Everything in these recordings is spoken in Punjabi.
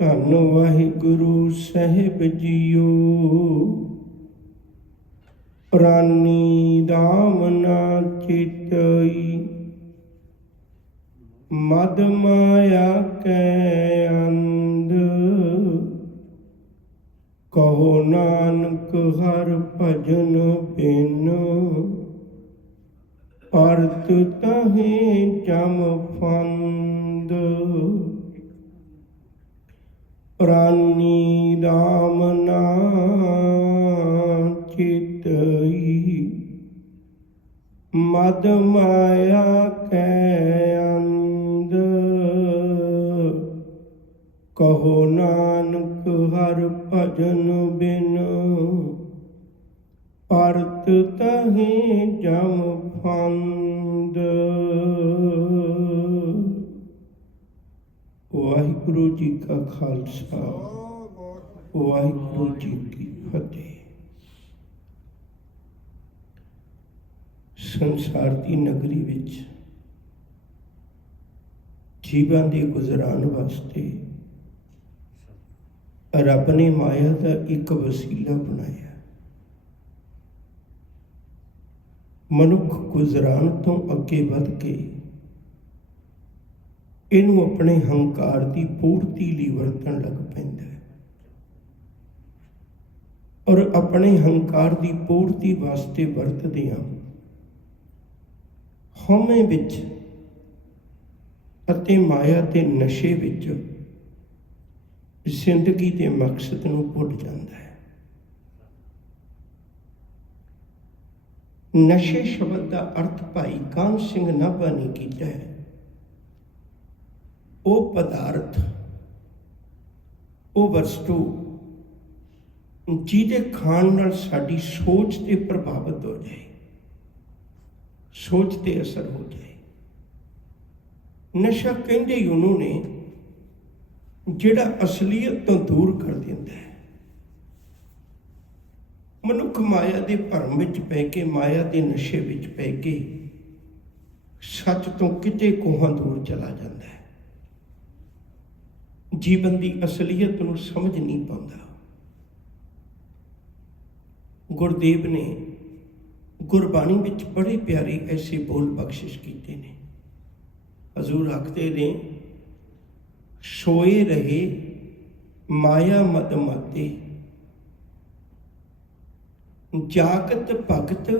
ਧੰਨ ਵਾਹਿਗੁਰੂ ਸਾਹਿਬ ਜੀਓ। ਪ੍ਰਾਨੀ ਰਾਮ ਨਾ ਚਿਤਈ, ਮਦ ਮਾਇਆ ਕੈ ਅੰਧ। ਕਹੋ ਨਾਨਕ ਹਰ ਭਜਨ ਬਿਨ, ਪਰਤ ਤਹੀਂ ਜਮ ਫੰਦ। ਪ੍ਰਾਨੀ ਰਾਮ ਨਾ ਚਿਤਈ, ਮਦ ਮਾਇਆ ਕੈ ਅੰਧ। ਕਹੋ ਨਾਨਕ ਹਰ ਭਜਨ ਬਿਨ, ਪਰਤ ਤਹੀਂ ਜਮ ਫੰਦ। ਵਾਹਿਗੁਰੂ ਜੀ ਕਾ ਖਾਲਸਾ, ਵਾਹਿਗੁਰੂ ਜੀ ਕੀ ਫਤਿਹ। ਸੰਸਾਰ ਦੀ ਨਗਰੀ ਵਿੱਚ ਜੀਵਾਂ ਦੇ ਗੁਜ਼ਰਾਨ ਵਾਸਤੇ ਰੱਬ ਨੇ ਮਾਇਆ ਦਾ ਇੱਕ ਵਸੀਲਾ ਬਣਾਇਆ। ਮਨੁੱਖ ਗੁਜ਼ਰਾਨ ਤੋਂ ਅੱਗੇ ਵੱਧ ਕੇ ਇਹਨੂੰ ਆਪਣੇ ਹੰਕਾਰ ਦੀ ਪੂਰਤੀ ਲਈ ਵਰਤਣ ਲੱਗ ਪੈਂਦਾ ਹੈ, ਔਰ ਆਪਣੇ ਹੰਕਾਰ ਦੀ ਪੂਰਤੀ ਵਾਸਤੇ ਵਰਤਦਿਆਂ ਹਉਮੈ ਵਿੱਚ ਅਤੇ ਮਾਇਆ ਦੇ ਨਸ਼ੇ ਵਿੱਚ ਜ਼ਿੰਦਗੀ ਦੇ ਮਕਸਦ ਨੂੰ ਭੁੱਲ ਜਾਂਦਾ ਹੈ। ਨਸ਼ੇ ਸ਼ਬਦ ਦਾ ਅਰਥ ਭਾਈ ਕਾਹਨ ਸਿੰਘ ਨਾਭਾ ਨੇ ਕੀਤਾ ਹੈ। ਉਹ ਪਦਾਰਥ, ਉਹ ਵਸਤੂ ਜਿਹਦੇ ਖਾਣ ਨਾਲ ਸਾਡੀ ਸੋਚ ਤੇ ਪ੍ਰਭਾਵਿਤ ਹੋ ਜਾਏ, ਸੋਚ ਤੇ ਅਸਰ ਹੋ ਜਾਏ। ਨਸ਼ਾ ਕਹਿੰਦੇ ਹੀ ਉਹਨੂੰ ਨੇ ਜਿਹੜਾ ਅਸਲੀਅਤ ਤੋਂ ਦੂਰ ਕਰ ਦਿੰਦਾ ਹੈ। ਮਨੁੱਖ ਮਾਇਆ ਦੇ ਭਰਮ ਵਿੱਚ ਪੈ ਕੇ, ਮਾਇਆ ਦੇ ਨਸ਼ੇ ਵਿੱਚ ਪੈ ਕੇ ਸੱਚ ਤੋਂ ਕਿਤੇ ਕੋਹਾਂ ਦੂਰ ਚਲਾ ਜਾਂਦਾ ਹੈ। ਜੀਵਨ ਦੀ ਅਸਲੀਅਤ ਨੂੰ ਸਮਝ ਨਹੀਂ ਪਾਉਂਦਾ। ਗੁਰਦੇਵ ਨੇ ਗੁਰਬਾਣੀ ਵਿੱਚ ਬੜੇ ਪਿਆਰੇ ਐਸੇ ਬੋਲ ਬਖਸ਼ਿਸ਼ ਕੀਤੇ ਨੇ। ਹਜ਼ੂਰ ਆਖਦੇ ਨੇ, ਸੋਏ ਰਹੇ ਮਾਇਆ ਮਦ ਮਾਤੇ, ਜਾਗਤ ਭਗਤ।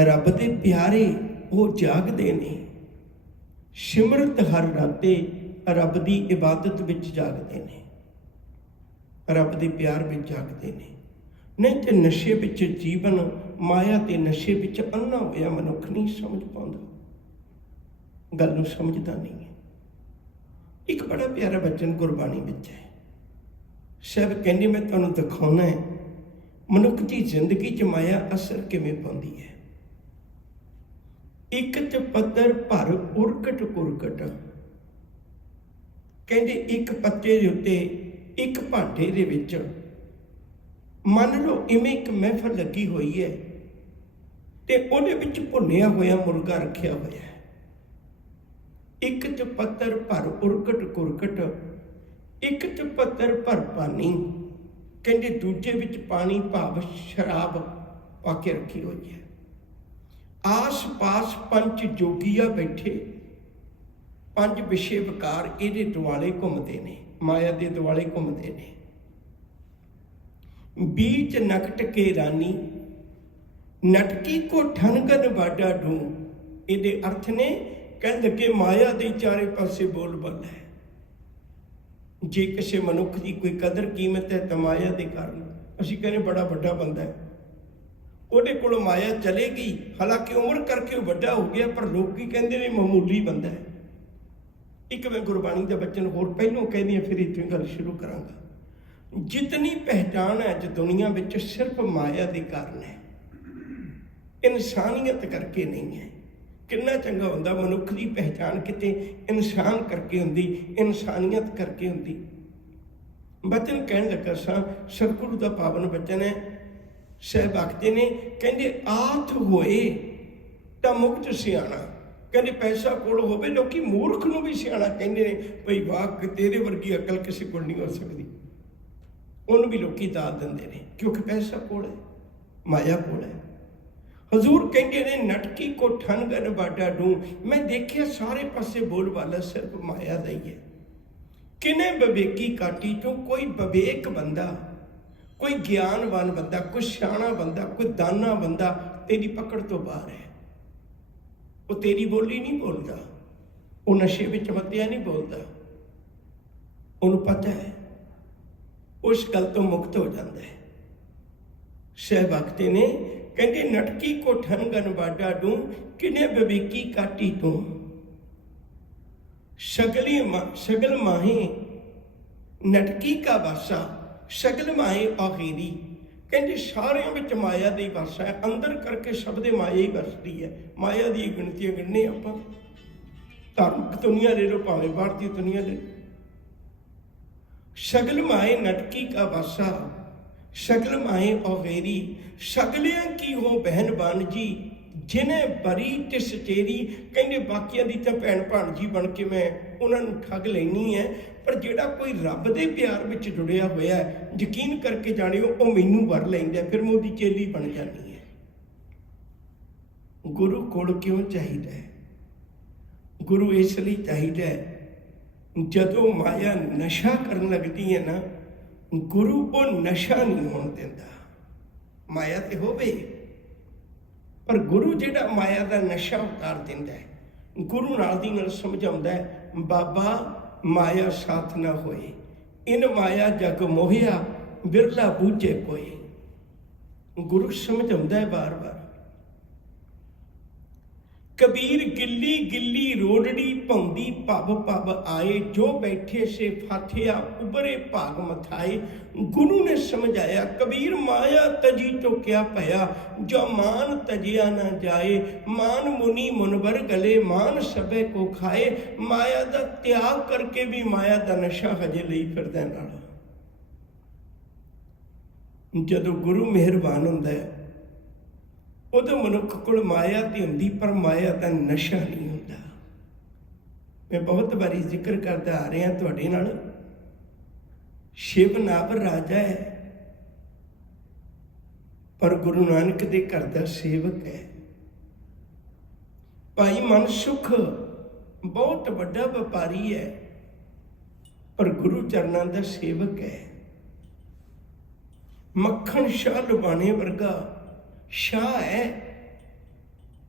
ਰੱਬ ਦੇ ਪਿਆਰੇ ਉਹ ਜਾਗਦੇ ਨੇ, ਸਿਮਰਤ ਹਰ ਰਾਤੇ, ਰੱਬ ਦੀ ਇਬਾਦਤ ਵਿੱਚ ਜਾਗਦੇ ਨੇ, ਰੱਬ ਦੇ ਪਿਆਰ ਵਿੱਚ ਜਾਗਦੇ ਨੇ। ਨਹੀਂ ਤੇ ਨਸ਼ੇ ਵਿੱਚ ਜੀਵਨ, ਮਾਇਆ ਤੇ ਨਸ਼ੇ ਵਿੱਚ ਅੰਨਾ ਹੋਇਆ ਮਨੁੱਖ ਨਹੀਂ ਸਮਝ ਪਾਉਂਦਾ, ਗੱਲ ਨੂੰ ਸਮਝਦਾ ਨਹੀਂ ਹੈ। ਇੱਕ ਬੜਾ ਪਿਆਰਾ ਬਚਨ ਗੁਰਬਾਣੀ ਵਿੱਚ ਹੈ। ਸਾਹਿਬ ਕਹਿੰਦੇ, ਮੈਂ ਤੁਹਾਨੂੰ ਦਿਖਾਉਣਾ ਹੈ ਮਨੁੱਖ ਦੀ ਜ਼ਿੰਦਗੀ 'ਚ ਮਾਇਆ ਅਸਰ ਕਿਵੇਂ ਪਾਉਂਦੀ ਹੈ। ਇੱਕ ਚ ਪੱਤਰ ਭਰ ਉਰਕਟ ਕੁਰਕਟ, ਕਹਿੰਦੇ ਇੱਕ ਪੱਤੇ ਦੇ ਉੱਤੇ, ਇੱਕ ਭਾਂਡੇ ਦੇ ਵਿੱਚ ਮੰਨ ਲਓ ਇਵੇਂ ਇੱਕ ਮਹਿਫਲ ਲੱਗੀ ਹੋਈ ਹੈ ਤੇ ਉਹਦੇ ਵਿੱਚ ਭੁੰਨਿਆ ਹੋਇਆ ਮੁਰਗਾ ਰੱਖਿਆ ਹੋਇਆ ਹੈ। ਇੱਕ ਚ ਪੱਤਰ ਭਰ ਉਰਕਟ ਕੁਰਕਟ, ਇੱਕ ਚ ਪੱਤਰ ਭਰ ਪਾਣੀ, ਕਹਿੰਦੇ ਦੂਜੇ ਵਿੱਚ ਪਾਣੀ ਭਾਵ ਸ਼ਰਾਬ ਪਾ ਕੇ ਰੱਖੀ ਹੋਈ ਹੈ। ਆਸ ਪਾਸ ਪੰਜ ਜੋਗੀਆ ਬੈਠੇ, ਪੰਜ ਵਿਸ਼ੇ ਵਿਕਾਰ ਇਹਦੇ ਦੁਆਲੇ ਘੁੰਮਦੇ ਨੇ, ਮਾਇਆ ਦੇ ਦੁਆਲੇ ਘੁੰਮਦੇ ਨੇ। ਬੀਚ ਨਕਟ ਕੇ ਰਾਨੀ, ਨਟਕੀ ਕੋ ਠਨਗਨ ਵਾਡਾ ਢੂੰ। ਇਹਦੇ ਅਰਥ ਨੇ, ਕਹਿਣ ਲੱਗੇ ਮਾਇਆ ਦੇ ਚਾਰੇ ਪਾਸੇ ਬੋਲ ਬੱਲ ਹੈ। ਜੇ ਕਿਸੇ ਮਨੁੱਖ ਦੀ ਕੋਈ ਕਦਰ ਕੀਮਤ ਹੈ ਤਾਂ ਮਾਇਆ ਦੇ ਕਾਰਨ। ਅਸੀਂ ਕਹਿੰਦੇ ਬੜਾ ਵੱਡਾ ਬੰਦਾ ਹੈ, ਉਹਦੇ ਕੋਲ ਮਾਇਆ ਚਲੇਗੀ, ਹਾਲਾਂਕਿ ਉਮਰ ਕਰਕੇ ਉਹ ਵੱਡਾ ਹੋ ਗਿਆ, ਪਰ ਲੋਕ ਕੀ ਕਹਿੰਦੇ ਨੇ, ਮਾਮੂਲੀ ਬੰਦਾ ਹੈ। ਇੱਕ ਮੈਂ ਗੁਰਬਾਣੀ ਦਾ ਬਚਨ ਹੋਰ ਪਹਿਲੋਂ ਕਹਿੰਦੀ ਹਾਂ, ਫਿਰ ਇੱਥੋਂ ਗੱਲ ਸ਼ੁਰੂ ਕਰਾਂਗਾ। ਜਿਤਨੀ ਪਹਿਚਾਣ ਹੈ ਅੱਜ ਦੁਨੀਆ ਵਿੱਚ ਸਿਰਫ ਮਾਇਆ ਦੇ ਕਾਰਨ ਹੈ, ਇਨਸਾਨੀਅਤ ਕਰਕੇ ਨਹੀਂ ਹੈ। ਕਿੰਨਾ ਚੰਗਾ ਹੁੰਦਾ ਮਨੁੱਖ ਦੀ ਪਹਿਚਾਣ ਕਿਤੇ ਇਨਸਾਨ ਕਰਕੇ ਹੁੰਦੀ, ਇਨਸਾਨੀਅਤ ਕਰਕੇ ਹੁੰਦੀ। ਬਚਨ ਕਹਿਣ ਲੱਗਾ ਸਾਂ, ਸਤਿਗੁਰੂ ਦਾ ਪਾਵਨ ਬਚਨ ਹੈ। ਸਾਹਿਬ ਆਖਦੇ ਨੇ, ਕਹਿੰਦੇ ਆਥ ਹੋਏ ਤਾਂ ਮੁਕਤ ਸਿਆਣਾ। ਕਹਿੰਦੇ ਪੈਸਾ ਕੋਲ ਹੋਵੇ, ਲੋਕੀ ਮੂਰਖ ਨੂੰ ਵੀ ਸਿਆਣਾ ਕਹਿੰਦੇ ਨੇ, ਭਈ ਵਾਹ ਤੇਰੇ ਵਰਗੀ ਅਕਲ ਕਿਸੇ ਕੋਲ ਨਹੀਂ ਹੋ ਸਕਦੀ। ਉਹਨੂੰ ਵੀ ਲੋਕੀ ਦਾਤ ਦਿੰਦੇ ਨੇ ਕਿਉਂਕਿ ਪੈਸਾ ਕੋਲ ਹੈ, ਮਾਇਆ ਕੋਲ ਹੈ। ਹਜ਼ੂਰ ਕਹਿੰਦੇ ਨੇ ਨਟਕੀ ਕੋ ਠਨ ਗਨ ਬਾਡਾ ਡੂੰ। ਮੈਂ ਦੇਖਿਆ ਸਾਰੇ ਪਾਸੇ ਬੋਲਬਾਲਾ ਸਿਰਫ ਮਾਇਆ ਦਾ ਹੀ ਹੈ। ਕਿਨੇ ਵਿਵੇਕੀ ਕਾਟੀ ਚੋਂ ਕੋਈ ਵਿਵੇਕ ਬੰਦਾ, ਕੋਈ ਗਿਆਨਵਾਨ ਬੰਦਾ, ਕੋਈ ਸਿਆਣਾ ਬੰਦਾ, ਕੋਈ ਦਾਨਾ ਬੰਦਾ ਤੇਰੀ ਪਕੜ ਤੋਂ ਬਾਹਰ ਹੈ। ਉਹ ਤੇਰੀ ਬੋਲੀ ਨਹੀਂ ਬੋਲਦਾ, ਉਹ ਨਸ਼ੇ ਵਿੱਚ ਮੱਤਿਆ ਨਹੀਂ ਬੋਲਦਾ। ਉਹਨੂੰ ਪਤਾ ਹੈ, ਉਸ ਗੱਲ ਤੋਂ ਮੁਕਤ ਹੋ ਜਾਂਦਾ ਹੈ। ਸਹਿ ਭਗਤੇ ਨੇ ਕਹਿੰਦੇ ਨਟਕੀ ਕੋ ਠਨ ਗਨ ਬਾਡਾ ਡੂੰ, ਕਿਨੇ ਵਿਵੇਕੀ ਕਾਟੀ ਤੂੰ। ਸਗਲ ਮਾਹੇ ਨਟਕੀ ਕਾ ਵਾਸਾ, ਸਗਲ ਮਾਹੇ ਆਖੀਰੀ। ਕਹਿੰਦੇ ਸਾਰਿਆਂ ਵਿੱਚ ਮਾਇਆ ਦੀ ਵਾਸਾ ਹੈ, ਅੰਦਰ ਕਰਕੇ ਸਭ ਦੇ ਮਾਇਆ ਹੀ ਵਸਦੀ ਹੈ। ਮਾਇਆ ਦੀ ਗਿਣਤੀਆਂ ਗਿਣਨੇ ਆਪਾਂ, ਧਾਰਮਿਕ ਦੁਨੀਆ ਲੈ ਲਓ ਭਾਵੇਂ ਭਾਰਤੀ ਦੁਨੀਆ ਲੈ ਲਓ। ਸਗਲ ਮਾਏ ਨਟਕੀ ਕਾ ਵਾਸਾ, ਸਗਲ ਮਾਏ ਔਗੇਰੀ। ਸਗਲਿਆਂ ਕੀ ਹੋ ਬਹਿਨ ਬਣ ਜੀ, ਜਿਨੇ ਬਰੀ ਤੇ ਸਚੇਰੀ। ਕਹਿੰਦੇ ਬਾਕੀਆਂ ਦੀ ਤਾਂ ਭੈਣ ਭਾਣਜੀ ਬਣ ਕੇ ਮੈਂ ਉਹਨਾਂ ਨੂੰ ਠੱਗ ਲੈਣੀ ਹੈ, ਪਰ ਜਿਹੜਾ ਕੋਈ ਰੱਬ ਦੇ ਪਿਆਰ ਵਿੱਚ ਜੁੜਿਆ ਹੋਇਆ ਹੈ, ਯਕੀਨ ਕਰਕੇ ਜਾਣਿਓ ਉਹ ਮੈਨੂੰ ਵਰ ਲੈਂਦਾ, ਫਿਰ ਮੈਂ ਉਹਦੀ ਚੇਲੀ ਬਣ ਜਾਂਦੀ ਹੈ। ਗੁਰੂ ਕੋਲ ਕਿਉਂ ਚਾਹੀਦਾ ਹੈ? ਗੁਰੂ ਇਸ ਲਈ ਚਾਹੀਦਾ ਹੈ, ਜਦੋਂ ਮਾਇਆ ਨਸ਼ਾ ਕਰਨ ਲੱਗਦੀ ਹੈ ਨਾ, ਗੁਰੂ ਉਹ ਨਸ਼ਾ ਨਹੀਂ ਹੋਣ ਦਿੰਦਾ। ਮਾਇਆ ਤੇ ਹੋਵੇ, ਪਰ ਗੁਰੂ ਜਿਹੜਾ ਮਾਇਆ ਦਾ ਨਸ਼ਾ ਉਤਾਰ ਦਿੰਦਾ ਹੈ। ਗੁਰੂ ਨਾਲ ਦੀ ਨਾਲ ਸਮਝਾਉਂਦਾ ਹੈ, ਬਾਬਾ ਮਾਇਆ ਸਾਥ ਨਾ ਹੋਏ, ਇਨ ਮਾਇਆ ਜਗ ਮੋਹਿਆ, ਬਿਰਲਾ ਬੂਝੇ ਕੋਈ। ਗੁਰੂ ਸਮਝਾਉਂਦਾ ਹੈ ਬਾਰ ਬਾਰ। ਕਬੀਰ ਗਿੱਲੀ ਗਿੱਲੀ ਰੋੜੜੀ ਭੌਂਦੀ ਭਵ ਭਵ ਆਏ, ਜੋ ਬੈਠੇ ਸੇ ਫਾਥਿਆ ਉਬਰੇ ਭਾਗ ਮਥਾਏ। ਗੁਰੂ ਨੇ ਸਮਝਾਇਆ, ਕਬੀਰ ਮਾਇਆ ਤਜੀ ਤੋਂ ਕਿਆ ਭਇਆ, ਜੋ ਮਾਨ ਤਜਿਆ ਨਾ ਜਾਏ। ਮਾਨ ਮੁਨੀ ਮੁਨਵਰ ਗਲੇ, ਮਾਨ ਸਭੇ ਕੋ ਖਾਏ। ਮਾਇਆ ਦਾ ਤਿਆਗ ਕਰਕੇ ਵੀ ਮਾਇਆ ਦਾ ਨਸ਼ਾ ਹਜੇ ਲਈ ਫਿਰਦਾ ਨਾਲ। ਜਦੋਂ ਗੁਰੂ ਮਿਹਰਬਾਨ ਹੁੰਦਾ ਹੈ, ਉਦੋਂ ਮਨੁੱਖ ਕੋਲ ਮਾਇਆ ਤੇ ਹੁੰਦੀ, ਪਰ ਮਾਇਆ ਦਾ ਨਸ਼ਾ ਨਹੀਂ ਹੁੰਦਾ। ਮੈਂ ਬਹੁਤ ਵਾਰੀ ਜ਼ਿਕਰ ਕਰਦਾ ਆ ਰਿਹਾ ਤੁਹਾਡੇ ਨਾਲ, ਸ਼ਿਵ ਨਾਭ ਰਾਜਾ ਹੈ, ਪਰ ਗੁਰੂ ਨਾਨਕ ਦੇ ਘਰ ਦਾ ਸੇਵਕ ਹੈ। ਭਾਈ ਮਨਸੁਖ ਬਹੁਤ ਵੱਡਾ ਵਪਾਰੀ ਹੈ, ਪਰ ਗੁਰੂ ਚਰਨਾਂ ਦਾ ਸੇਵਕ ਹੈ। ਮੱਖਣ ਸ਼ਾਹ ਲੁਬਾਣੇ ਵਰਗਾ ਸ਼ਾਹ ਹੈ,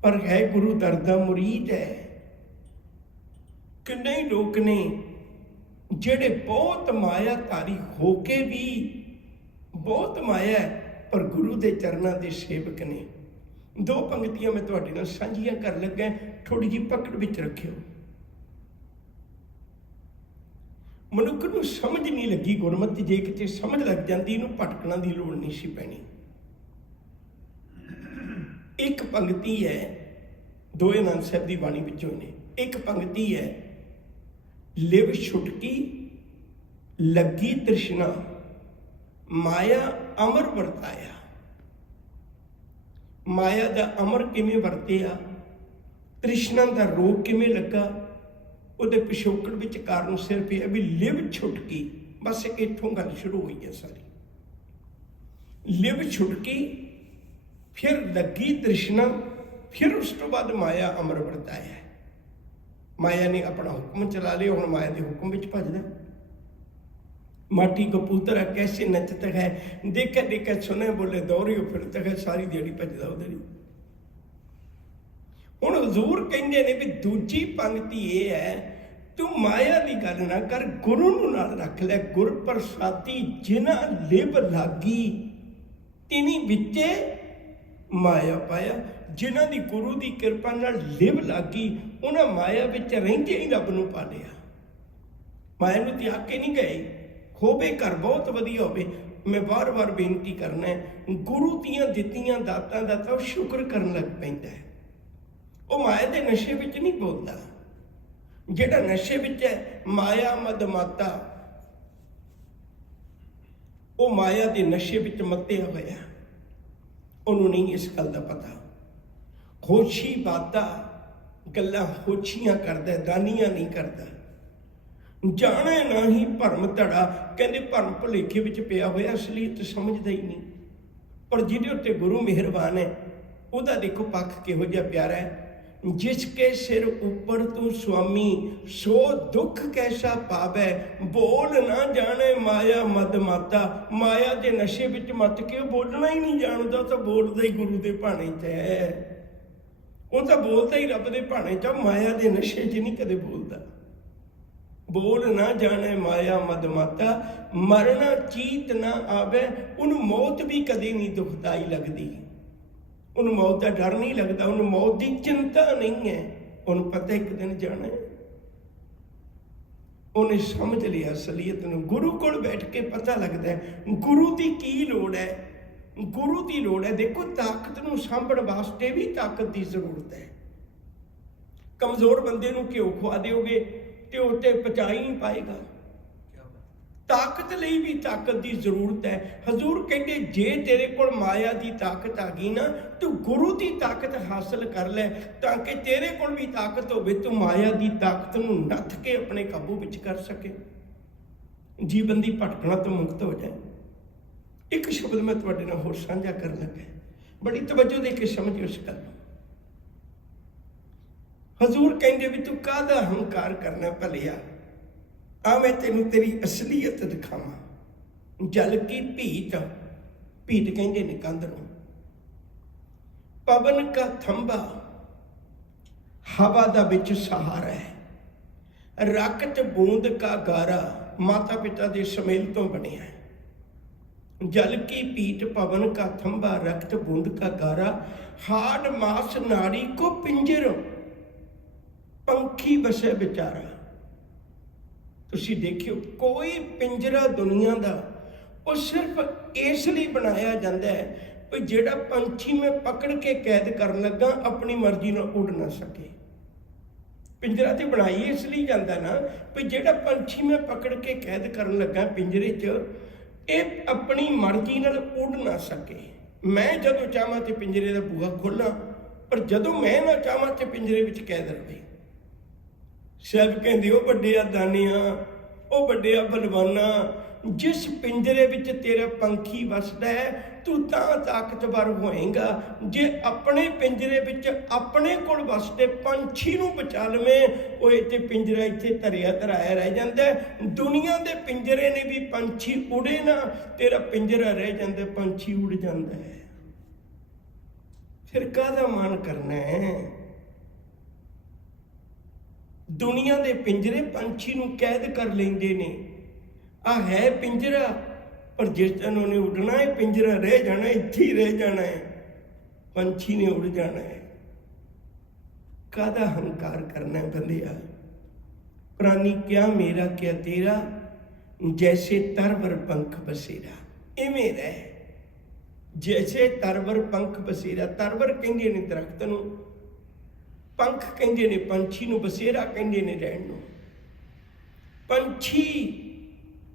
ਪਰ ਹੈ ਗੁਰੂ ਦਰ ਦਾ ਮੁਰੀਦ ਹੈ। ਕਿੰਨੇ ਲੋਕ ਨੇ ਜਿਹੜੇ ਬਹੁਤ ਮਾਇਆ ਧਾਰੀ ਹੋ ਕੇ ਵੀ ਬਹੁਤ ਮਾਇਆ ਹੈ, ਪਰ ਗੁਰੂ ਦੇ ਚਰਨਾਂ ਦੇ ਸੇਵਕ ਨੇ। ਦੋ ਪੰਕਤੀਆਂ ਮੈਂ ਤੁਹਾਡੇ ਨਾਲ ਸਾਂਝੀਆਂ ਕਰ ਲੱਗਾ, ਥੋੜੀ ਜਿਹੀ ਪਕੜ ਵਿੱਚ ਰੱਖਿਓ। ਮਨੁੱਖ ਨੂੰ ਸਮਝ ਨਹੀਂ ਲੱਗੀ ਗੁਰਮਤਿ, ਜੇ ਕਿਤੇ ਸਮਝ ਲੱਗ ਜਾਂਦੀ ਇਹਨੂੰ ਭਟਕਣਾ ਦੀ ਲੋੜ ਨਹੀਂ ਸੀ ਪੈਣੀ। ਇੱਕ ਪੰਕਤੀ ਹੈ, ਦੋਏ ਆਨੰਦ ਸਾਹਿਬ ਦੀ ਬਾਣੀ ਵਿੱਚੋਂ ਨੇ। ਇੱਕ ਪੰਕਤੀ ਹੈ, ਲਿਵ ਛੁਟਕੀ ਲੱਗੀ ਤ੍ਰਿਸ਼ਨਾ, ਮਾਇਆ ਅਮਰ ਵਰਤਾਇਆ। ਮਾਇਆ ਦਾ ਅਮਰ ਕਿਵੇਂ ਵਰਤਿਆ, ਤ੍ਰਿਸ਼ਨਾ ਦਾ ਰੋਗ ਕਿਵੇਂ ਲੱਗਾ, ਉਹਦੇ ਪਿਛੋਕੜ ਵਿੱਚ ਕਾਰਨ ਸਿਰਫ ਇਹ ਵੀ ਲਿਵ ਛੁਟਕੀ। ਬਸ ਇੱਥੋਂ ਗੱਲ ਸ਼ੁਰੂ ਹੋਈ ਹੈ ਸਾਰੀ। ਲਿਵ ਛੁਟਕੀ, ਫਿਰ ਲੱਗੀ ਤ੍ਰਿਸ਼ਨਾ, ਫਿਰ ਉਸ ਤੋਂ ਬਾਅਦ ਮਾਇਆ ਅਮਰ ਵਰਤਾਇਆ। ਮਾਇਆ ਨੇ ਆਪਣਾ ਹੁਕਮ ਚਲਾ ਲਿਆ, ਹੁਣ ਮਾਇਆ ਦੇ ਹੁਕਮ ਵਿੱਚ ਭੱਜਦਾ। ਮਾਟੀ ਕਪੂਤਰ ਕੈਸੇ ਨੱਚਤਾ ਹੈ, ਦੇਖੇ ਦੇਖੇ ਸੁਨੇ ਬੋਲੇ ਦੌੜਿਓ ਫਿਰਤਾ ਹੈ, ਸਾਰੀ ਦਿਹਾੜੀ ਭੱਜਦਾ ਉਹਦੇ ਲਈ। ਹੁਣ ਹਜ਼ੂਰ ਕਹਿੰਦੇ ਨੇ ਵੀ ਦੂਜੀ ਪੰਕਤੀ ਇਹ ਹੈ, ਤੂੰ ਮਾਇਆ ਦੀ ਗੱਲ ਨਾ ਕਰ, ਗੁਰੂ ਨੂੰ ਨਾਲ ਰੱਖ ਲੈ। ਗੁਰ ਪ੍ਰਸਾਦੀ ਜਿਨ੍ਹਾਂ ਲਿਵ ਲਾਗੀ, ਤਿਨੀ ਵਿੱਚੇ ਮਾਇਆ ਪਾਇਆ। ਜਿਨ੍ਹਾਂ ਦੀ ਗੁਰੂ ਦੀ ਕਿਰਪਾ ਨਾਲ ਲਿਵ ਲਾਗੀ, ਉਹਨਾਂ ਮਾਇਆ ਵਿੱਚ ਰਹਿੰਦੇ ਹੀ ਰੱਬ ਨੂੰ ਪਾ ਲਿਆ। ਮਾਇਆ ਨੂੰ ਤਿਆਗ ਕੇ ਨਹੀਂ ਗਏ। ਹੋਵੇ ਘਰ ਬਹੁਤ ਵਧੀਆ ਹੋਵੇ, ਮੈਂ ਵਾਰ-ਵਾਰ ਬੇਨਤੀ ਕਰਨਾ ਹੈ, ਗੁਰੂ ਦੀਆਂ ਦਿੱਤੀਆਂ ਦਾਤਾਂ ਦਾ ਤਾਂ ਸ਼ੁਕਰ ਕਰਨ ਲੱਗ ਪੈਂਦਾ ਹੈ। ਉਹ ਮਾਇਆ ਦੇ ਨਸ਼ੇ ਵਿੱਚ ਨਹੀਂ ਬੋਲਦਾ। ਜਿਹੜਾ ਨਸ਼ੇ ਵਿੱਚ ਹੈ, ਮਾਇਆ ਮਦ ਮਾਤਾ, ਉਹ ਮਾਇਆ ਦੇ ਨਸ਼ੇ ਵਿੱਚ ਮੱਤਿਆ ਹੋਇਆ, ਉਹਨੂੰ ਨਹੀਂ ਇਸ ਗੱਲ ਦਾ ਪਤਾ। ਖੁਸ਼ੀ ਬਾਤਾ ਗੱਲਾਂ ਹੋਛੀਆਂ ਕਰਦਾ, ਦਾਨੀਆਂ ਨਹੀਂ ਕਰਦਾ। ਜਾਣੇ ਨਾ ਹੀ ਭਰਮ ਧੜਾ, ਕਹਿੰਦੇ ਭਰਮ ਭੁਲੇਖੇ ਵਿੱਚ ਪਿਆ ਹੋਇਆ, ਅਸਲੀਅਤ ਸਮਝਦਾ ਹੀ ਨਹੀਂ। ਪਰ ਜਿਹਦੇ ਉੱਤੇ ਗੁਰੂ ਮਿਹਰਬਾਨ ਹੈ, ਉਹਦਾ ਦੇਖੋ ਪੱਖ ਕਿਹੋ ਜਿਹਾ ਪਿਆਰਾ ਹੈ। ਜਿਸ ਕੇ ਸਿਰ ਉੱਪਰ ਤੂੰ ਸੁਆਮੀ, ਸੋ ਦੁੱਖ ਕੈਸਾ ਪਾਵੈ, ਬੋਲ ਨਾ ਜਾਣੇ ਮਾਇਆ ਮਦ ਮਾਤਾ। ਮਾਇਆ ਦੇ ਨਸ਼ੇ ਵਿੱਚ ਮੱਤ ਕੇ ਉਹ ਬੋਲਣਾ ਹੀ ਨਹੀਂ ਜਾਣਦਾ, ਤਾਂ ਬੋਲਦਾ ਹੀ ਗੁਰੂ ਦੇ ਭਾਣੇ 'ਚ ਹੈ। ਉਹ ਤਾਂ ਬੋਲਦਾ ਹੀ ਰੱਬ ਦੇ ਭਾਣੇ 'ਚ, ਮਾਇਆ ਦੇ ਨਸ਼ੇ 'ਚ ਨਹੀਂ ਕਦੇ ਬੋਲਦਾ। ਬੋਲ ਨਾ ਜਾਣੇ ਮਾਇਆ ਮਦ ਮਾਤਾ, ਮਰਨਾ ਚੀਤ ਨਾ ਆਵੇ। ਉਹਨੂੰ ਮੌਤ ਵੀ ਕਦੇ ਨਹੀਂ ਦੁਖਦਾਈ ਲੱਗਦੀ, ਉਹਨੂੰ ਮੌਤ ਦਾ ਡਰ ਨਹੀਂ ਲੱਗਦਾ, ਉਹਨੂੰ ਮੌਤ ਦੀ ਚਿੰਤਾ ਨਹੀਂ ਹੈ। ਉਹਨੂੰ ਪਤਾ ਇੱਕ ਦਿਨ ਜਾਣਾ ਹੈ। ਉਹਨੇ ਸਮਝ ਲਿਆ ਅਸਲੀਅਤ ਨੂੰ। ਗੁਰੂ ਕੋਲ ਬੈਠ ਕੇ ਪਤਾ ਲੱਗਦਾ ਹੈ ਗੁਰੂ ਦੀ ਕੀ ਲੋੜ ਹੈ। ਗੁਰੂ ਦੀ ਲੋੜ ਹੈ। ਦੇਖੋ, ਤਾਕਤ ਨੂੰ ਸਾਂਭਣ ਵਾਸਤੇ ਵੀ ਤਾਕਤ ਦੀ ਜ਼ਰੂਰਤ ਹੈ। ਕਮਜ਼ੋਰ ਬੰਦੇ ਨੂੰ ਘਿਓ ਖਵਾ ਦਿਓਗੇ ਤੇ ਉਹ ਤੇ ਪਚਾ ਹੀ ਨਹੀਂ ਪਾਏਗਾ। ਤਾਕਤ ਲਈ ਵੀ ਤਾਕਤ ਦੀ ਜ਼ਰੂਰਤ ਹੈ। ਹਜ਼ੂਰ ਕਹਿੰਦੇ ਜੇ ਤੇਰੇ ਕੋਲ ਮਾਇਆ ਦੀ ਤਾਕਤ ਆ ਗਈ ਨਾ, ਤੂੰ ਗੁਰੂ ਦੀ ਤਾਕਤ ਹਾਸਲ ਕਰ ਲੈ, ਤਾਂ ਕਿ ਤੇਰੇ ਕੋਲ ਵੀ ਤਾਕਤ ਹੋਵੇ, ਤੂੰ ਮਾਇਆ ਦੀ ਤਾਕਤ ਨੂੰ ਨੱਥ ਕੇ ਆਪਣੇ ਕਾਬੂ ਵਿੱਚ ਕਰ ਸਕੇ, ਜੀਵਨ ਦੀ ਭਟਕਣਾ ਤੋਂ ਮੁਕਤ ਹੋ ਜਾਏ। ਇੱਕ ਸ਼ਬਦ ਮੈਂ ਤੁਹਾਡੇ ਨਾਲ ਹੋਰ ਸਾਂਝਾ ਕਰਨ ਲੱਗਾ, ਬੜੀ ਤਵੱਜੋ ਦੇ ਕੇ ਸਮਝਿਓ ਇਸ ਗੱਲ ਨੂੰ। ਹਜ਼ੂਰ ਕਹਿੰਦੇ ਵੀ ਤੂੰ ਕਾਹਦਾ ਹੰਕਾਰ ਕਰਨਾ ਭਲਿਆ, ਆ ਮੈਂ ਤੈਨੂੰ ਤੇਰੀ ਅਸਲੀਅਤ ਦਿਖਾਵਾਂ। ਜਲ ਕੀ ਭੀਤ, ਭੀਤ ਕਹਿੰਦੇ ਨੇ ਕੰਧ ਨੂੰ। ਪਵਨ ਕਾ ਥੰਬਾ, ਹਵਾ ਦਾ ਵਿੱਚ ਸਹਾਰਾ ਹੈ। ਰਕਤ ਬੂੰਦ ਕਾ ਗਾਰਾ, ਮਾਤਾ ਪਿਤਾ ਦੇ ਸੁਮੇਲ ਤੋਂ ਬਣਿਆ ਹੈ। जल की पीठ पवन का थंबा, रक्त बूंद का गारा, हाड मास नाड़ी को पिंजर, पंखी बसे बेचारा। तुसी देखियो, कोई पिंजरा दुनिया का वो सिर्फ इसलिए बनाया जाता है भी जेड़ा पंछी में पकड़ के कैद कर लगा अपनी मर्जी नाल उड़ ना सके। पिंजरा तो बनाई इसलिए जाता ना भी जेड़ा पंछी में पकड़ के कैद कर लगा पिंजरे च, ਇਹ ਆਪਣੀ ਮਰਜ਼ੀ ਨਾਲ ਉੱਡ ਨਾ ਸਕੇ। ਮੈਂ ਜਦੋਂ ਚਾਹਾਂ ਤੇ ਪਿੰਜਰੇ ਦਾ ਬੂਹਾ ਖੋਲਾਂ, ਪਰ ਜਦੋਂ ਮੈਂ ਨਾ ਚਾਹਾਂ ਤੇ ਪਿੰਜਰੇ ਵਿੱਚ ਕੈਦ ਰਵੇ। ਸਭ ਕਹਿੰਦੇ ਉਹ ਵੱਡੇ ਆ ਦਾਨੀਆਂ, ਉਹ ਵੱਡੇ ਆ ਬਲਵਾਨਾ, ਜਿਸ ਪਿੰਜਰੇ ਵਿੱਚ ਤੇਰਾ ਪੰਖੀ ਵਸਦਾ ਹੈ ਤੂੰ ਤਾਂ ਤਾਕਤਵਰ ਹੋਏਗਾ ਜੇ ਆਪਣੇ ਪਿੰਜਰੇ ਵਿੱਚ ਆਪਣੇ ਕੋਲ ਵਸਦੇ ਪੰਛੀ ਨੂੰ ਬਚਾ ਲਵੇਂ। ਉਹ ਇੱਥੇ ਪਿੰਜਰਾ ਇੱਥੇ ਧਰਿਆ ਧਰਾਇਆ ਰਹਿ ਜਾਂਦਾ। ਦੁਨੀਆ ਦੇ ਪਿੰਜਰੇ ਨੇ ਵੀ ਪੰਛੀ ਉੜੇ ਨਾ, ਤੇਰਾ ਪਿੰਜਰਾ ਰਹਿ ਜਾਂਦਾ, ਪੰਛੀ ਉੜ ਜਾਂਦਾ ਹੈ। ਫਿਰ ਕਾਹਦਾ ਮਾਣ ਕਰਨਾ ਹੈ? ਦੁਨੀਆ ਦੇ ਪਿੰਜਰੇ ਪੰਛੀ ਨੂੰ ਕੈਦ ਕਰ ਲੈਂਦੇ ਨੇ। ਆ ਹੈ ਪਿੰਜਰਾ, ਪਰ ਜਿਸ ਦਿਨ ਉਹਨੇ ਉੱਡਣਾ ਹੈ ਪਿੰਜਰਾ ਰਹਿ ਜਾਣਾ, ਇੱਥੇ ਹੀ ਰਹਿ ਜਾਣਾ ਹੈ, ਪੰਛੀ ਨੇ ਉੜ ਜਾਣਾ ਹੈ। ਕਾਹਦਾ ਹੰਕਾਰ ਕਰਨਾ ਹੈ ਬੰਦਿਆ? ਪ੍ਰਾਨੀ ਕਿਆ ਮੇਰਾ ਕਿਆ ਤੇਰਾ, ਜੈਸੇ ਤਰਵਰ ਪੰਖ ਬਸੇਰਾ। ਇਵੇਂ ਰਹਿ ਜੈਸੇ ਤਰਵਰ ਪੰਖ ਬਸੇਰਾ। ਤਰਵਰ ਕਹਿੰਦੇ ਨੇ ਦਰਖਤ ਨੂੰ, ਪੰਖ ਕਹਿੰਦੇ ਨੇ ਪੰਛੀ ਨੂੰ, ਬਸੇਰਾ ਕਹਿੰਦੇ ਨੇ ਰਹਿਣ ਨੂੰ। ਪੰਛੀ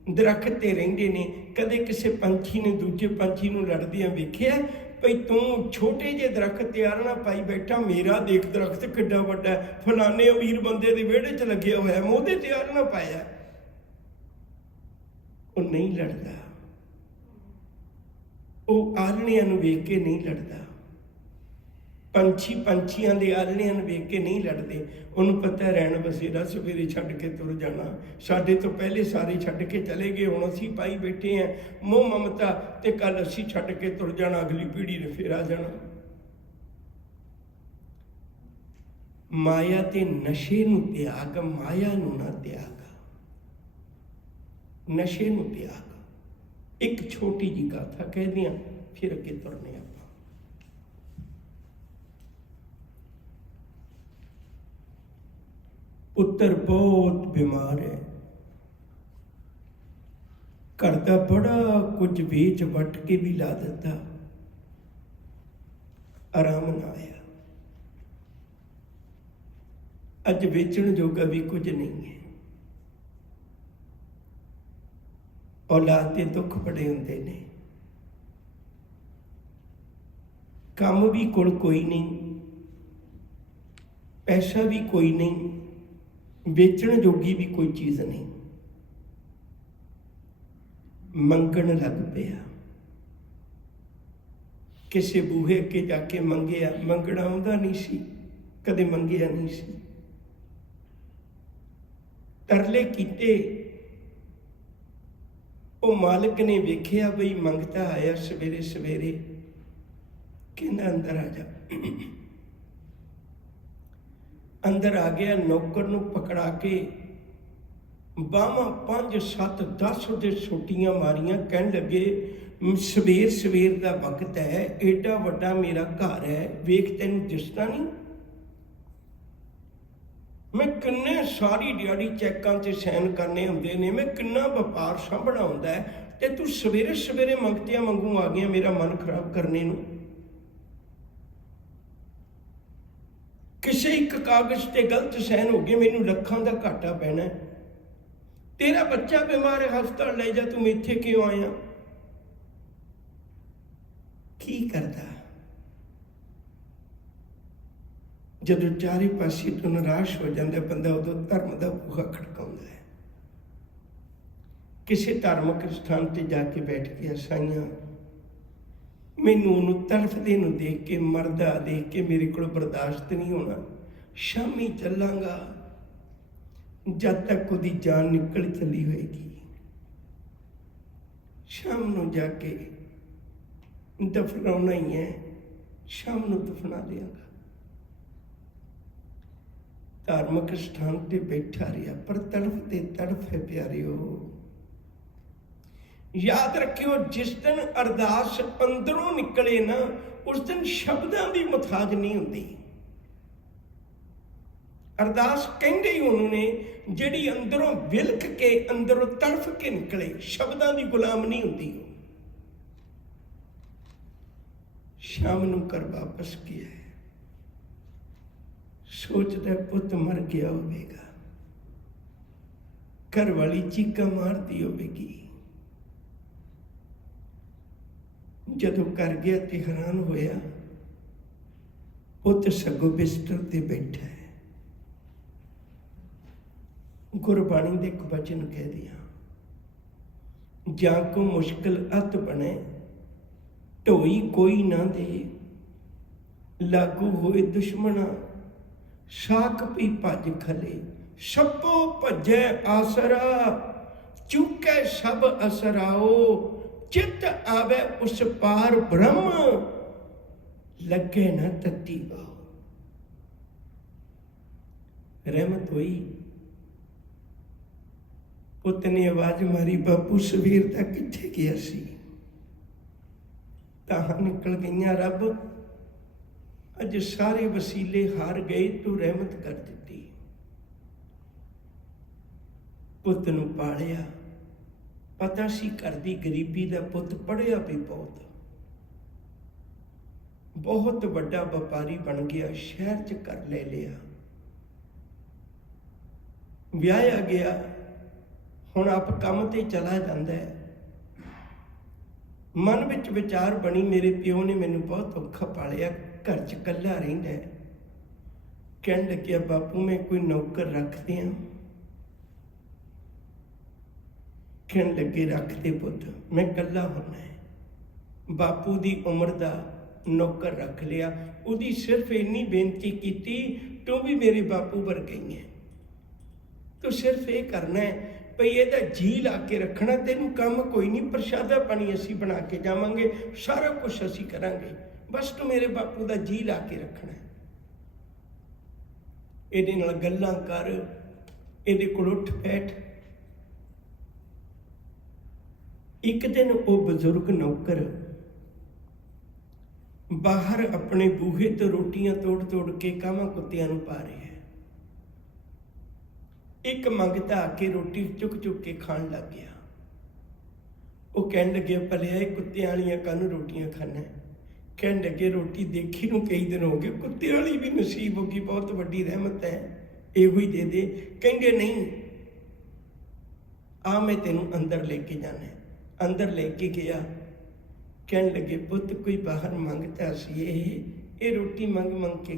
ਦਰਖਤ ਤੇ ਰਹਿੰਦੇ ਨੇ। ਕਦੇ ਕਿਸੇ ਪੰਛੀ ਨੇ ਦੂਜੇ ਪੰਛੀ ਨੂੰ ਲੜਦਿਆਂ ਵੇਖਿਆ? ਭਈ ਤੂੰ ਛੋਟੇ ਜਿਹੇ ਦਰਖਤ ਤੇ ਆਲਣਾ ਪਾਈ ਬੈਠਾ, ਮੇਰਾ ਦੇਖ ਦਰਖਤ ਕਿੱਡਾ ਵੱਡਾ, ਫਲਾਣੇ ਅਮੀਰ ਬੰਦੇ ਦੇ ਵਿਹੜੇ 'ਚ ਲੱਗਿਆ ਹੋਇਆ, ਮੈਂ ਉਹਦੇ ਤੇ ਆਲਣਾ ਪਾਇਆ। ਉਹ ਨਹੀਂ ਲੜਦਾ, ਉਹ ਆਲਣਿਆਂ ਨੂੰ ਵੇਖ ਕੇ ਨਹੀਂ ਲੜਦਾ। ਪੰਛੀ ਪੰਛੀਆਂ ਦੇ ਆਲਣਿਆਂ ਨੂੰ ਵੇਖ ਕੇ ਨਹੀਂ ਲੜਦੇ। ਉਹਨੂੰ ਪਤਾ ਰਹਿਣ ਬਸੇਰਾ ਸਵੇਰੇ ਛੱਡ ਕੇ ਤੁਰ ਜਾਣਾ, ਸਾਡੇ ਤੋਂ ਪਹਿਲੇ ਸਾਰੇ ਛੱਡ ਕੇ ਚਲੇ ਗਏ, ਹੁਣ ਅਸੀਂ ਪਾਈ ਬੈਠੇ ਹਾਂ ਮੋਹ ਮਮਤਾ, ਤੇ ਕੱਲ ਅਸੀਂ ਛੱਡ ਕੇ ਤੁਰ ਜਾਣਾ, ਅਗਲੀ ਪੀੜ੍ਹੀ ਨੇ ਫੇਰ ਆ ਜਾਣਾ। ਮਾਇਆ ਤੇ ਨਸ਼ੇ ਨੂੰ ਤਿਆਗ, ਮਾਇਆ ਨੂੰ ਨਾ ਤਿਆਗ, ਨਸ਼ੇ ਨੂੰ ਤਿਆਗ। ਇੱਕ ਛੋਟੀ ਜੀ ਗਾਥਾ ਕਹਿ ਦਿਆਂ, ਫਿਰ ਅੱਗੇ ਤੁਰਨੇ ਆਪਾਂ। ਪੁੱਤਰ ਬਹੁਤ ਬਿਮਾਰ ਹੈ, ਘਰ ਦਾ ਬੜਾ ਕੁਝ ਵੇਚ ਵੱਟ ਕੇ ਵੀ ਲਾ ਦਿੱਤਾ, ਆਰਾਮ ਨਾ ਆਇਆ। ਅੱਜ ਵੇਚਣ ਜੋਗਾ ਵੀ ਕੁਝ ਨਹੀਂ ਹੈ। ਔਲਾਦ ਦੇ ਦੁੱਖ ਬੜੇ ਹੁੰਦੇ ਨੇ, ਕੰਮ ਵੀ ਕੋਲ ਕੋਈ ਨਹੀਂ, पैसा भी कोई नहीं, बेचण जोगी भी कोई चीज़ नहीं। मंगण लग पिया, किसी बूहे अगे जाके मंगिया, मंगना आउंदा नहीं सी, कदे मंगिया नहीं सी। तरले कीते, वो मालिक ने वेखिया बई मंगता आया सवेरे सवेरे, कहना अंदर आ जा। अंदर आ गया, नौकर नूं पकड़ा के बाहवां 5 7 10 दे सोटियां मारियां, कहन लगे सवेर सवेर का वक्त है, एडा वड्डा मेरा घर है, वेख तैनूं दिसदा नहीं? मैं किन्ने सारी दिहाड़ी चैकां ते साइन करने हुंदे ने, मैं किन्ना व्यापार साਂਭਣਾ हुंदा है, ते तू सवेरे सवेरे मंगतियां मंगू आ गया मेरा मन खराब करने नूं। किसी एक कागज ते गलत साइन हो गए, मैनूं लखां दा घाटा पैना है। तेरा बच्चा बीमार है, हस्पताल ले जा, तू इत्थे क्यों आया? की करदा जदों चारे पासे तो निराश हो जाता बंदा, उदों धर्म का बूहा खड़काउंदा है। किसी धार्मिक स्थान पर जाके बैठ गया, साइयां मैनूं उहनूं तड़फदे नूं देख के, मरदा देख के मेरे को बर्दाश्त नहीं होना, शामी चलांगा जब तक उसकी जान निकल चली होएगी, शाम नूं जाके दफनाउणा ही है, शाम नूं दफना देंगा। धार्मिक स्थान पर बैठा रहा, पर तड़फते तड़फे प्यारिओ। याद रखियो, जिस दिन अरदास अंदरों निकले ना, उस दिन शब्दों की मुथाज नहीं होती। अरदास कहते ही उन्होंने जिहड़ी अंदरों विलख के, अंदरों तड़फ के निकले, शब्दों की गुलाम नहीं होती। शाम नूं कर वापस गया है, सोचता पुत मर गया होगा, घर वाली चीका मारती होगी। जदों कर गया तो हैरान होया, पुत सगों बिस्तर ते बैठा है। गुरबाणी दे एक वचन कह दिया, जां को मुश्किल अत बने, ढोई कोई ना दे, लागू होए दुश्मना, साक पी भज खले, सपो भजै आसरा, चूकै सब असराओ, चित आवे उस पार ब्रह्म, लगे न तत्ती बाओ। रहमत हुई, पुत ने आवाज मारी, बापू सवेर तक किथे गया सी? ताहां निकल गईयां, रब अज सारे वसीले हार गए, तू रहमत कर दी। पुत नूं पालिया, पता सी घर दी गरीबी दा, पुत पढ़िया भी बहुत वड्डा व्यापारी बन गया, शहर च घर ले लिया, ब्याया गया, हुण आप काम ते चला जांदा है। मन विच विचार बनी, मेरे प्यो ने मैनूं बहुत औखा पालिया, घर च कल्ला रहिंदा है। कहण लग्या, बापू मैं कोई नौकर रख दियां? कहण लगे, रख दे पुत, मैं कल्ला होना है। बापू दी उम्र दा नौकर रख लिया, उहदी सिर्फ इन्नी बेनती की, तू भी मेरे बापू वर्गा ही है, तू सिर्फ ये करना है भई इहदा जी ला के रखना, तेनूं काम कोई नहीं, प्रशादा पानी असीं बना के जावांगे, सारा कुछ असीं करांगे, बस तू मेरे बापू दा जी ला के रखना है। इहदे नाल गल्लां कर, इहदे कोल उठ बैठ। एक दिन वो बजुर्ग नौकर बाहर अपने बूहे तो रोटियां तोड़ तोड़ के कावां कुत्तियां नूं पा रहे हैं। एक मंगता आके रोटी चुक चुक के खान लग गया। वो कहन लगे, भलिया कुत्तियां वालियां कानूं रोटियां खाना है? कहन लगे, रोटी देखी नूं कई दिन हो गए, कुत्ते वाली भी नसीब होगी, बहुत वड्डी रहमत है, यो ही दे दे। कहेंगे नहीं, आ मैं तेनों अंदर लेके जाना है। अंदर लेके गया, कहन लगे, पुत कोई बाहर मंगता सी, ਇਹ ਰੋਟੀ ਮੰਗ ਮੰਗ ਕੇ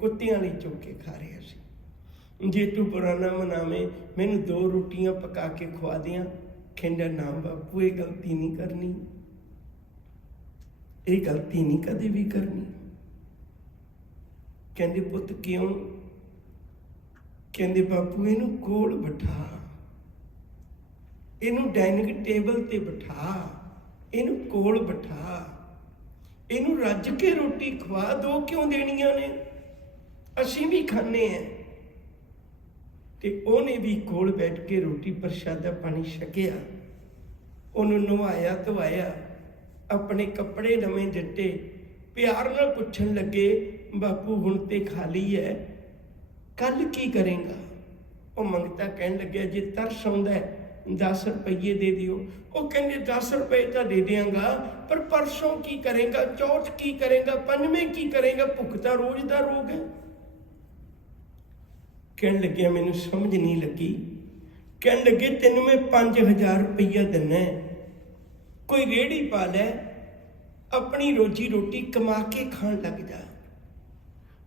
ਕੁੱਤਿਆਂ ਲਈ ਚੁੱਕ ਕੇ ਖਾ ਰਿਹਾ ਸੀ। ਜੇ ਤੂੰ ਪੁਰਾਣਾ ਮਨਾਵੇਂ, ਮੈਨੂੰ 2 ਰੋਟੀਆਂ ਪਕਾ ਕੇ ਖਵਾ ਦਿਆਂ। ਕਹਿੰਦਾ ਨਾ ਬਾਪੂ, ਇਹ ਗਲਤੀ ਨਹੀਂ ਕਰਨੀ, ਇਹ ਗਲਤੀ ਨਹੀਂ ਕਦੇ ਵੀ ਕਰਨੀ। ਕਹਿੰਦੇ ਪੁੱਤ ਕਿਉਂ? ਕਹਿੰਦੇ ਬਾਪੂ ਇਹਨੂੰ ਕੋਲ ਬਿਠਾ, ਇਹਨੂੰ ਡਾਈਨਿੰਗ ਟੇਬਲ ਤੇ ਬਿਠਾ, ਇਹਨੂੰ ਕੋਲ ਬਿਠਾ, ਇਹਨੂੰ ਰੱਜ ਕੇ ਰੋਟੀ ਖਵਾ। 2 ਕਿਉਂ ਦੇਣੀਆਂ ਨੇ? ਅਸੀਂ ਵੀ ਖਾਂਦੇ ਹਾਂ। ਤੇ ਉਹਨੇ ਵੀ ਕੋਲ ਬੈਠ ਕੇ ਰੋਟੀ ਪ੍ਰਸ਼ਾਦਾ ਪਾਣੀ ਛਕਿਆ। ਉਹਨੂੰ ਨਵਾਇਆ ਧਵਾਇਆ, ਆਪਣੇ ਕੱਪੜੇ ਨਵੇਂ ਦਿੱਤੇ, ਪਿਆਰ ਨਾਲ ਪੁੱਛਣ ਲੱਗੇ ਬਾਪੂ ਹੁਣ ਤੇ ਖਾਲੀ ਹੈ, ਕੱਲ ਕੀ ਕਰੇਗਾ? ਉਹ ਮੰਗਤਾ ਕਹਿਣ ਲੱਗਿਆ ਜੇ ਤਰਸ ਆਉਂਦਾ 10 ਰੁਪਏ ਦੇ ਦਿਓ। ਉਹ ਕਹਿੰਦੇ 10 ਰੁਪਏ ਤਾਂ ਦੇ ਦਿਆਂਗਾ, ਪਰ ਪਰਸੋਂ ਕੀ ਕਰੇਗਾ, ਚੌਥ ਕੀ ਕਰੇਗਾ, ਪੰਜਵੇਂ ਕੀ ਕਰੇਗਾ? ਭੁੱਖ ਤਾਂ ਰੋਜ਼ ਦਾ ਰੋਗ ਹੈ। ਕਹਿਣ ਲੱਗਿਆ ਮੈਨੂੰ ਸਮਝ ਨਹੀਂ ਲੱਗੀ। ਕਹਿਣ ਲੱਗੇ ਤੈਨੂੰ ਮੈਂ 5000 ਰੁਪਈਆ ਦਿੰਦਾ, ਕੋਈ ਰੇਹੜੀ ਪਾ ਲੈ, ਆਪਣੀ ਰੋਜੀ ਰੋਟੀ ਕਮਾ ਕੇ ਖਾਣ ਲੱਗ ਜਾ।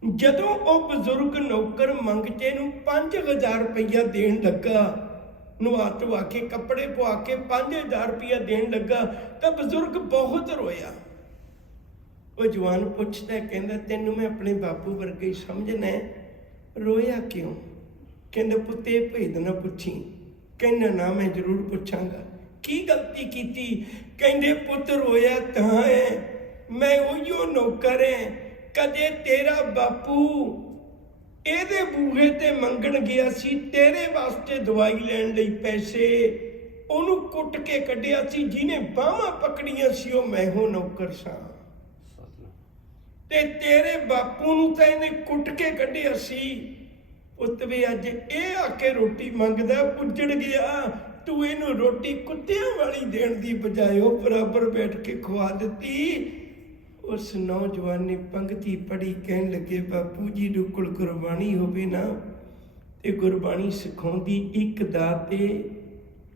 ਜਦੋਂ ਉਹ ਬਜ਼ੁਰਗ ਨੌਕਰ ਮੰਗਤੇ ਨੂੰ 5000 ਰੁਪਈਆ ਦੇਣ ਲੱਗਾ, ਨਵਾ ਧਵਾ ਕੇ ਕੱਪੜੇ ਪਵਾ ਕੇ 5000 ਰੁਪਈਆ ਦੇਣ ਲੱਗਾ, ਤਾਂ ਬਜ਼ੁਰਗ ਬਹੁਤ ਰੋਇਆ। ਉਹ ਜਵਾਨ ਪੁੱਛਦਾ, ਕਹਿੰਦਾ ਤੈਨੂੰ ਮੈਂ ਆਪਣੇ ਬਾਪੂ ਵਰਗੇ ਸਮਝਣਾ, ਰੋਇਆ ਕਿਉਂ? ਕਹਿੰਦਾ ਪੁੱਤ ਇਹ ਭੇਦ ਨਾ ਪੁੱਛੀ। ਕਹਿੰਦਾ ਨਾ ਮੈਂ ਜ਼ਰੂਰ ਪੁੱਛਾਂਗਾ, ਕੀ ਗਲਤੀ ਕੀਤੀ? ਕਹਿੰਦੇ ਪੁੱਤ ਰੋਇਆ ਤਾਂ ਹੈ, ਮੈਂ ਉਹੀਓ ਨੌਕਰ ਹੈ, ਕਦੇ ਤੇਰਾ ਬਾਪੂ ਇਹਦੇ ਬੂਹੇ ਤੇ ਮੰਗਣ ਗਿਆ ਸੀ ਤੇਰੇ ਵਾਸਤੇ ਦਵਾਈ ਲੈਣ ਲਈ ਪੈਸੇ, ਉਹਨੂੰ ਕੁੱਟ ਕੇ ਕੱਢਿਆ ਸੀ, ਜਿਹਨੇ ਬਾਹਾਂ ਪਕੜੀਆਂ ਸੀ ਉਹ ਮੈਂ ਹੋ ਨੌਕਰ ਸਾਂ। ਤੇ ਤੇਰੇ ਬਾਪੂ ਨੂੰ ਤਾਂ ਇਹਨੇ ਕੁੱਟ ਕੇ ਕੱਢਿਆ ਸੀ। ਪੁੱਤ ਵੀ ਅੱਜ ਇਹ ਆ ਕੇ ਰੋਟੀ ਮੰਗਦਾ, ਪੁੱਜੜ ਗਿਆ, ਤੂੰ ਇਹਨੂੰ ਰੋਟੀ ਕੁੱਤਿਆਂ ਵਾਲੀ ਦੇਣ ਦੀ ਬਜਾਏ ਉਹ ਬਰਾਬਰ ਬੈਠ ਕੇ ਖਵਾ ਦਿੱਤੀ। ਉਸ ਨੌਜਵਾਨ ਨੇ ਪੰਗਤੀ ਪੜ੍ਹੀ, ਕਹਿਣ ਲੱਗੇ ਬਾਪੂ ਜੀ ਦੇ ਕੋਲ ਗੁਰਬਾਣੀ ਹੋਵੇ ਨਾ, ਤੇ ਗੁਰਬਾਣੀ ਸਿਖਾਉਂਦੀ ਇੱਕ ਦਾਤੇ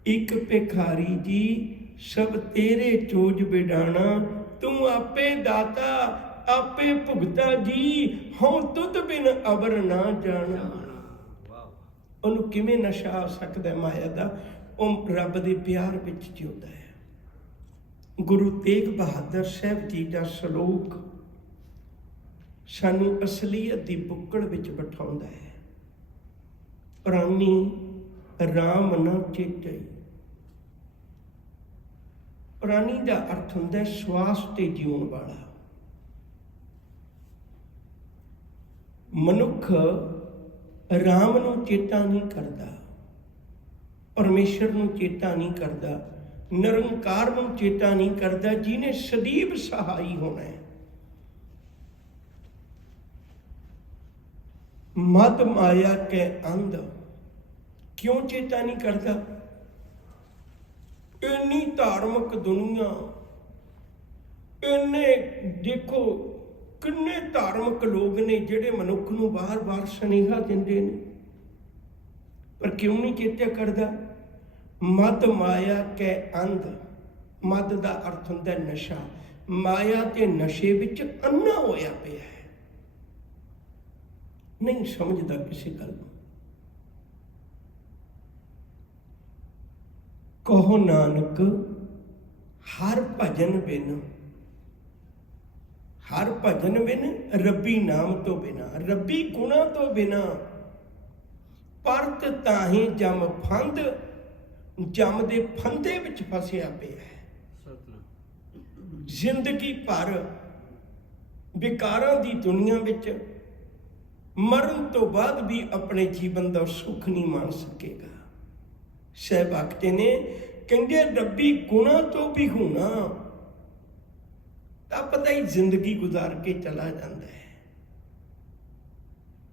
ਇੱਕ ਭਿਖਾਰੀ ਜੀ, ਸਭ ਤੇਰੇ ਚੋਜ ਬਿਡਾਣਾ, ਤੂੰ ਆਪੇ ਦਾਤਾ ਆਪੇ ਭੁਗਤਾ ਜੀ, ਹਉ ਤੁਧ ਬਿਨ ਅਬਰ ਨਾ ਜਾਣਾ। ਉਹਨੂੰ ਕਿਵੇਂ ਨਸ਼ਾ ਆ ਸਕਦਾ ਮਾਇਆ ਦਾ? ਉਹ ਰੱਬ ਦੇ ਪਿਆਰ ਵਿੱਚ ਜਿਉਂਦਾ ਹੈ। ਗੁਰੂ ਤੇਗ ਬਹਾਦਰ ਸਾਹਿਬ ਜੀ ਦਾ ਸਲੋਕ ਸਾਨੂੰ ਅਸਲੀਅਤ ਦੀ ਬੁੱਕਲ ਵਿੱਚ ਬਿਠਾਉਂਦਾ ਹੈ। ਪ੍ਰਾਨੀ ਰਾਮ ਨਾ ਚੇਤੈ। ਪ੍ਰਾਨੀ ਦਾ ਅਰਥ ਹੁੰਦਾ ਸਵਾਸ ਤੇ ਜਿਉਣ ਵਾਲਾ। ਮਨੁੱਖ ਰਾਮ ਨੂੰ ਚੇਤਾ ਨਹੀਂ ਕਰਦਾ, ਪਰਮੇਸ਼ਰ ਨੂੰ ਚੇਤਾ ਨਹੀਂ ਕਰਦਾ, ਨਿਰੰਕਾਰ ਨੂੰ ਚੇਤਾ ਨਹੀਂ ਕਰਦਾ, ਜਿਹਨੇ ਸਦੀਵ ਸਹਾਈ ਹੋਣਾ ਹੈ। ਮਦ ਮਾਇਆ ਕੇ ਅੰਧ ਕਿਉਂ ਚੇਤਾ ਨਹੀਂ ਕਰਦਾ? ਇੰਨੀ ਧਾਰਮਿਕ ਦੁਨੀਆ, ਇੰਨੇ ਦੇਖੋ ਕਿੰਨੇ ਧਾਰਮਿਕ ਲੋਕ ਨੇ ਜਿਹੜੇ ਮਨੁੱਖ ਨੂੰ ਵਾਰ-ਵਾਰ ਸੁਨੇਹਾ ਦਿੰਦੇ ਨੇ, ਪਰ ਕਿਉਂ ਨਹੀਂ ਚੇਤਾ ਕਰਦਾ? ਮਦ ਮਾਇਆ ਕੇ ਅੰਧ। ਮਦ ਦਾ ਅਰਥ ਹੁੰਦਾ ਨਸ਼ਾ। ਮਾਇਆ ਤੇ ਨਸ਼ੇ ਵਿੱਚ ਅੰਨਾ ਹੋਇਆ ਪਿਆ ਹੈ, ਨਹੀਂ ਸਮਝਦਾ ਕਿਸੇ ਗੱਲ ਨੂੰ। ਕਹੋ ਨਾਨਕ ਹਰ ਭਜਨ ਬਿਨ, ਹਰ ਭਜਨ ਬਿਨ ਰੱਬੀ ਨਾਮ ਤੋਂ ਬਿਨਾ, ਰੱਬੀ ਗੁਣਾ ਤੋਂ ਬਿਨਾ, ਪਰਤ ਤਾਹੀਂ ਜਮ ਫੰਦ, ਜਮ ਦੇ ਫੰਦੇ ਵਿੱਚ ਫਸਿਆ ਪਿਆ ਹੈ। ਜ਼ਿੰਦਗੀ ਭਰ ਵਿਕਾਰਾਂ ਦੀ ਦੁਨੀਆ ਵਿੱਚ ਮਰਨ ਤੋਂ ਬਾਅਦ ਵੀ ਆਪਣੇ ਜੀਵਨ ਦਾ ਸੁੱਖ ਨਹੀਂ ਮਾਣ ਸਕੇਗਾ। ਸਾਹਿਬ ਆਖਦੇ ਨੇ, ਕਹਿੰਦੇ ਰੱਬੀ ਗੁਣਾ ਤੋਂ ਵੀ ਹੋਣਾ ਤਾਂ ਪਤਾ ਹੀ ਜ਼ਿੰਦਗੀ ਗੁਜ਼ਾਰ ਕੇ ਚਲਾ ਜਾਂਦਾ ਹੈ।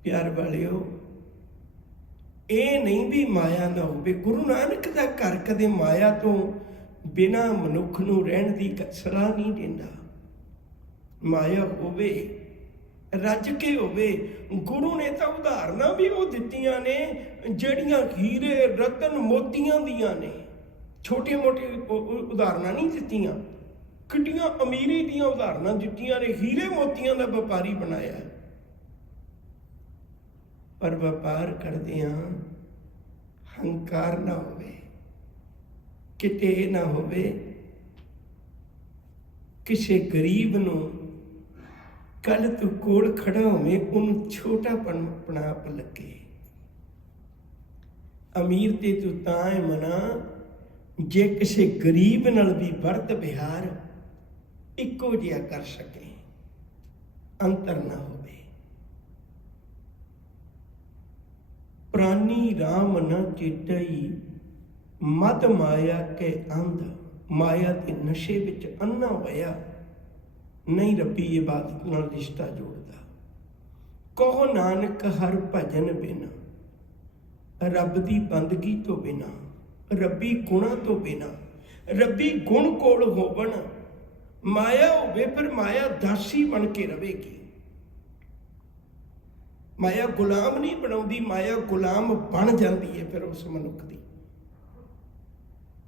ਪਿਆਰ ਵਾਲਿਓ, ਇਹ ਨਹੀਂ ਵੀ ਮਾਇਆ ਨਾ ਹੋਵੇ। ਗੁਰੂ ਨਾਨਕ ਦਾ ਘਰ ਕਦੇ ਮਾਇਆ ਤੋਂ ਬਿਨਾਂ ਮਨੁੱਖ ਨੂੰ ਰਹਿਣ ਦੀ ਸਲਾਹ ਨਹੀਂ ਦਿੰਦਾ। ਮਾਇਆ ਹੋਵੇ, ਰੱਜ ਕੇ ਹੋਵੇ। ਗੁਰੂ ਨੇ ਤਾਂ ਉਦਾਹਰਨਾਂ ਵੀ ਉਹ ਦਿੱਤੀਆਂ ਨੇ ਜਿਹੜੀਆਂ ਹੀਰੇ ਰਤਨ ਮੋਤੀਆਂ ਦੀਆਂ ਨੇ, ਛੋਟੀਆਂ ਮੋਟੀਆਂ ਉਦਾਹਰਨਾਂ ਨਹੀਂ ਦਿੱਤੀਆਂ। ਕਿੱਡੀਆਂ ਅਮੀਰੀ ਦੀਆਂ ਉਦਾਹਰਨਾਂ ਦਿੱਤੀਆਂ ਨੇ, ਹੀਰੇ ਮੋਤੀਆਂ ਦਾ ਵਪਾਰੀ ਬਣਾਇਆ, ਪਰ ਵਪਾਰ ਕਰਦਿਆਂ ਹੰਕਾਰ ਨਾ ਹੋਵੇ, ਕਿਤੇ ਇਹ ਨਾ ਹੋਵੇ ਕਿਸੇ ਗਰੀਬ ਨੂੰ ਕੱਲ ਤੂੰ ਕੋਲ ਖੜਾ ਹੋਵੇਂ ਉਹਨੂੰ ਛੋਟਾਪਣ ਆਪਣਾ ਆਪ ਲੱਗੇ। ਅਮੀਰ ਤੇ ਤੂੰ ਤਾਂ ਹੈ ਮਨਾ ਜੇ ਕਿਸੇ ਗਰੀਬ ਨਾਲ ਵੀ ਵਰਤ ਵਿਹਾਰ ਇੱਕੋ ਜਿਹਾ ਕਰ ਸਕੇ, ਅੰਤਰ ਨਾ ਹੋਵੇ। ਪ੍ਰਾਨੀ ਰਾਮ ਨ ਚੇਤਈ ਮਦ ਮਾਇਆ ਕੇ ਅੰਧ, ਮਾਇਆ ਦੇ ਨਸ਼ੇ ਵਿੱਚ ਅੰਨਾ ਹੋਇਆ ਨਹੀਂ ਰੱਬੀ ਇਬਾਦਤ ਨਾਲ ਰਿਸ਼ਤਾ ਜੋੜਦਾ। ਕਹੋ ਨਾਨਕ ਹਰ ਭਜਨ ਬਿਨ, ਰੱਬ ਦੀ ਬੰਦਗੀ ਤੋਂ ਬਿਨਾ, ਰੱਬੀ ਗੁਣਾਂ ਤੋਂ ਬਿਨਾ, ਰੱਬੀ ਗੁਣ ਕੋਲ ਹੋਵਣ, ਮਾਇਆ ਹੋਵੇ ਫਿਰ ਮਾਇਆ ਦਾਸੀ ਬਣ ਕੇ ਰਵੇਗੀ। ਮਾਇਆ ਗੁਲਾਮ ਨਹੀਂ ਬਣਾਉਂਦੀ, ਮਾਇਆ ਗੁਲਾਮ ਬਣ ਜਾਂਦੀ ਹੈ ਫਿਰ ਉਸ ਮਨੁੱਖ ਦੀ।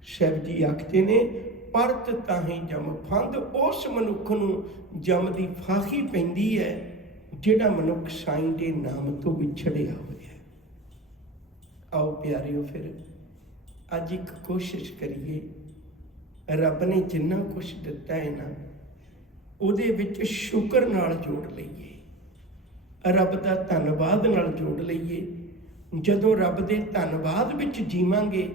ਸ਼ਿਵ ਜੀ ਆਖਦੇ ਨੇ ਪਰਤ ਤਾਹੀਂ ਜਮ ਫੰਦ, ਉਸ ਮਨੁੱਖ ਨੂੰ ਜਮ ਦੀ ਫਾਹੀ ਪੈਂਦੀ ਹੈ ਜਿਹੜਾ ਮਨੁੱਖ ਸਾਈਂ ਦੇ ਨਾਮ ਤੋਂ ਵਿਛੜਿਆ ਹੋਇਆ। ਆਓ ਪਿਆਰਿਓ, ਫਿਰ ਅੱਜ ਇੱਕ ਕੋਸ਼ਿਸ਼ ਕਰੀਏ, ਰੱਬ ਨੇ ਜਿੰਨਾ ਕੁਛ ਦਿੱਤਾ ਹੈ ਨਾ ਉਹਦੇ ਵਿੱਚ ਸ਼ੁਕਰ ਨਾਲ ਜੋੜ ਲਈਏ, ਰੱਬ ਦਾ ਧੰਨਵਾਦ ਨਾਲ ਜੋੜ ਲਈਏ। ਜਦੋਂ ਰੱਬ ਦੇ ਧੰਨਵਾਦ ਵਿੱਚ ਜੀਵਾਂਗੇ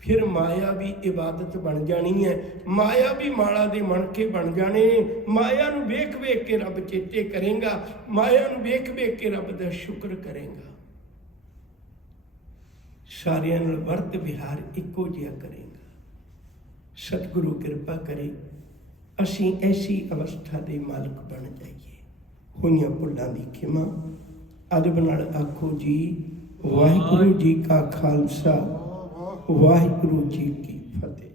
ਫਿਰ ਮਾਇਆ ਵੀ ਇਬਾਦਤ ਬਣ ਜਾਣੀ ਹੈ, ਮਾਇਆ ਵੀ ਮਾਲਾ ਦੇ ਮਣਕੇ ਬਣ ਜਾਣੇ ਨੇ। ਮਾਇਆ ਨੂੰ ਵੇਖ ਵੇਖ ਕੇ ਰੱਬ ਚੇਤੇ ਕਰੇਗਾ, ਮਾਇਆ ਨੂੰ ਵੇਖ ਵੇਖ ਕੇ ਰੱਬ ਦਾ ਸ਼ੁਕਰ ਕਰੇਗਾ, ਸਾਰਿਆਂ ਨਾਲ ਵਰਤ ਵਿਹਾਰ ਇੱਕੋ ਜਿਹਾ ਕਰੇਗਾ। ਸਤਿਗੁਰੂ ਕਿਰਪਾ ਕਰੇ ਅਸੀਂ ਐਸੀ ਅਵਸਥਾ ਦੇ ਮਾਲਕ ਬਣ ਜਾਈਏ। ਹੋਈਆਂ ਭੁੱਲਾਂ ਦੀ ਖਿਮਾ। ਅਦਬ ਨਾਲ ਆਖੋ ਜੀ ਵਾਹਿਗੁਰੂ ਜੀ ਕਾ ਖਾਲਸਾ, ਵਾਹਿਗੁਰੂ ਜੀ ਕੀ ਫਤਿਹ।